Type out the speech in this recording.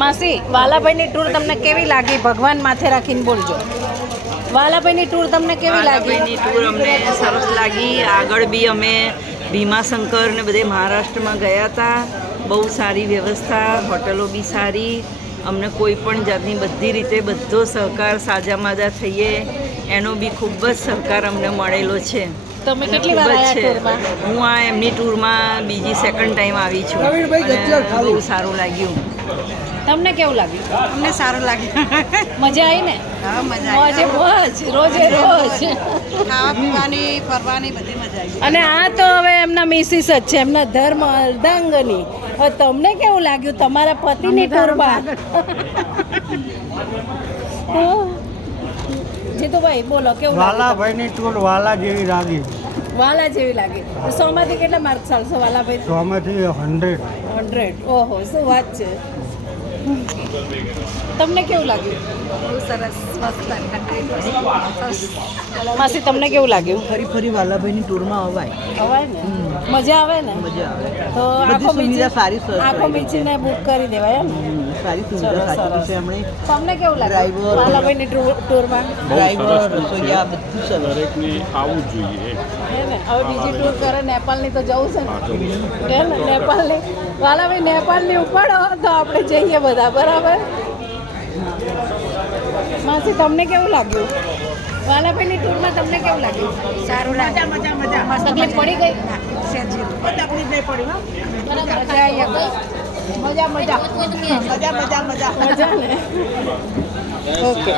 માસી, વાલાભાઈની ટૂર તમને કેવી લાગી? ભગવાન માથે રાખીને બોલજો. વાલાભાઈની ટૂર તમને કેવી લાગી? વાલાભાઈની ટૂર અમને સરસ લાગી. આગળ બી અમે ભીમાશંકર ને બધે મહારાષ્ટ્રમાં ગયા હતા. બહુ સારી વ્યવસ્થા, હોટલો બી સારી. અમને કોઈ પણ જાતની બધી રીતે બધો સહકાર સાજામાજા થઈએ એનો બી ખૂબ જ સહકાર અમને મળેલો છે. તમે કેટલી વાર આવ્યા ટૂરમાં? હું આ એમની ટૂરમાં બીજી સેકન્ડ ટાઈમ આવી છું. બહુ સારું લાગ્યું. તમને કેવું લાગ્યું? અમને સારું લાગ્યું. મજા આવી ને? હા, મજા મોજે મોજ, રોજે રોજ. ખાવા પીવાની ફરવાની બધી મજા આવી. અને આ તો હવે એમના મિસિસ જ છે, એમના ધર્મ અર્ધાંગની. હવે તમને કેવું લાગ્યું તમારા પતિની ટૂરમાં? જીતુભાઈ બોલો, કેવું લાગ્યું? વાલાભાઈની ટૂર વાલા જેવી લાગી. વાલા જેવી લાગી. 100 માંથી કેટલા માર્ક્સ ચાલશો વાલાભાઈ? 100 માંથી 100. 100. ઓહો, શું વાત છે. તમને કેવું લાગ્યું? બહુ સરસ, મસ્ત. માસી, તમને કેવું લાગ્યું? ફરી વાલાભાઈની ટૂરમાં અવાય. અવાય ને? મજા આવે ને? મજા આવે. તો બધી સુવિધા સારી સરસ આખો મીચીને બુક કરી દેવાય એમ? સારી સરસ, સુવિધા સાચી સરસ. છે એમણે. તમને કેવું લાગ્યું ડ્રાઈવર. વાલાભાઈની ટૂરમાં? ડ્રાઈવર, રસોઈયા બધું સરસ. દરેકને આવવું જ જોઈએ. હે ને? હવે બીજી ટૂર કરે નેપાળની તો જવું છે ને? હે ને? નેપાળની વાલાભાઈ નેપાળની ઉપાડો તો આપણે જઈએ બધા, બરાબર? માસી, તમને કેવું લાગ્યું? વાલાભાઈની ટૂરમાં તમને કેવું લાગ્યું? સારું લાગે. મજા. તકલીફ પડી ગઈ? તકલીફ નહીં પડી. બરાબર, મજા આવી ગઈ? મજા. મજા ને? ઓકે.